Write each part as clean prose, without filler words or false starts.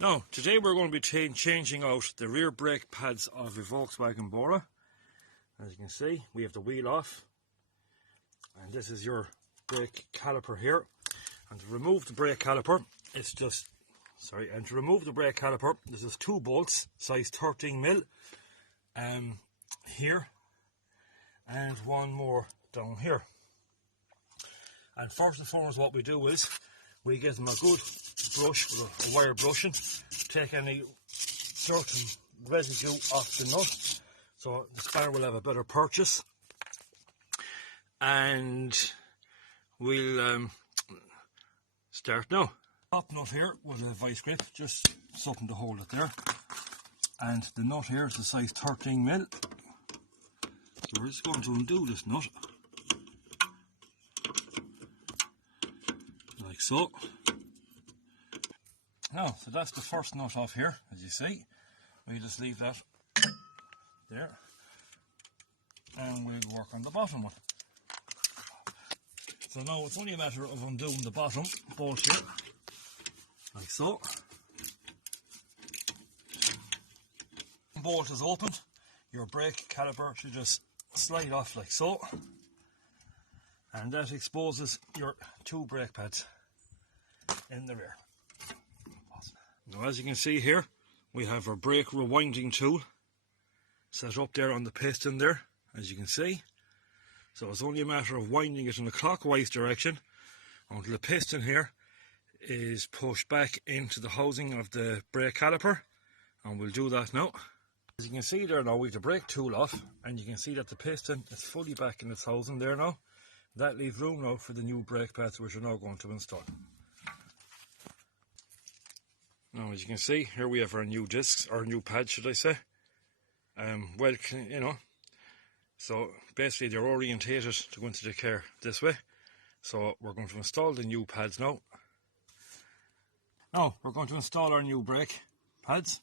Now, today we're going to be changing out the rear brake pads of a Volkswagen Bora. As you can see, we have the wheel off, and this is your brake caliper here. And to remove the brake caliper, there's just two bolts, size 13mm, here, and one more down here. And first and foremost, what we do is we get them a good brush with a wire brushing, take any certain residue off the nut, so the spanner will have a better purchase. And we'll start now. Top nut here with a vice grip, just something to hold it there. And the nut here is the size 13mm. So we're just going to undo this nut, like so. Now, so that's the first nut off here, as you see. We just leave that there, and we'll work on the bottom one. So now it's only a matter of undoing the bottom bolt here, like so. Bolt is opened, your brake caliper should just slide off like so, and that exposes your two brake pads in the rear. Now, as you can see here, we have our brake rewinding tool set up there on the piston there, as you can see. So it's only a matter of winding it in a clockwise direction until the piston here is pushed back into the housing of the brake caliper, and we'll do that now. As you can see there now, we have the brake tool off, and you can see that the piston is fully back in its housing there now. That leaves room now for the new brake pads, which we're now going to install. Now, as you can see, here we have our new discs, or new pads, should I say. Well, you know, so basically they're orientated to go into the car this way. So we're going to install the new pads now. Now, we're going to install our new brake pads.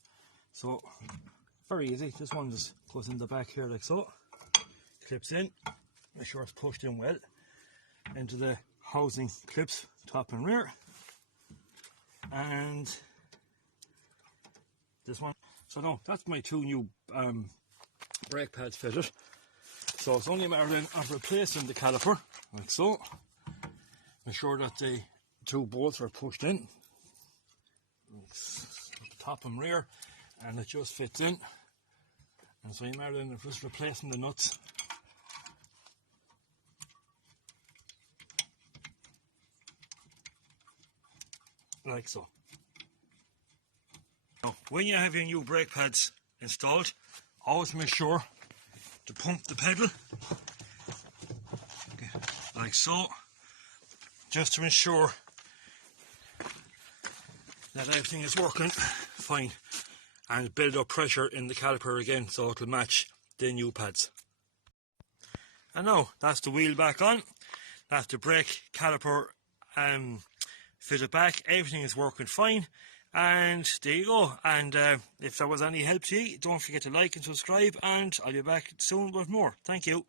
So, very easy. This one just goes in the back here like so. Clips in. Make sure it's pushed in well into the housing clips, top and rear. And this one. So now, that's my two new brake pads fitted. So it's only a matter then of replacing the caliper, like so. Make sure that the two bolts are pushed in, top and rear, and it just fits in. And so you matter then of just replacing the nuts. Like so. Now, when you have your new brake pads installed, always make sure to pump the pedal, okay, like so, just to ensure that everything is working fine, and build up pressure in the caliper again so it will match the new pads. And now that's the wheel back on, that's the brake caliper fitted back, everything is working fine. And there you go. And if there was any help to you, don't forget to like and subscribe, and I'll be back soon with more. Thank you.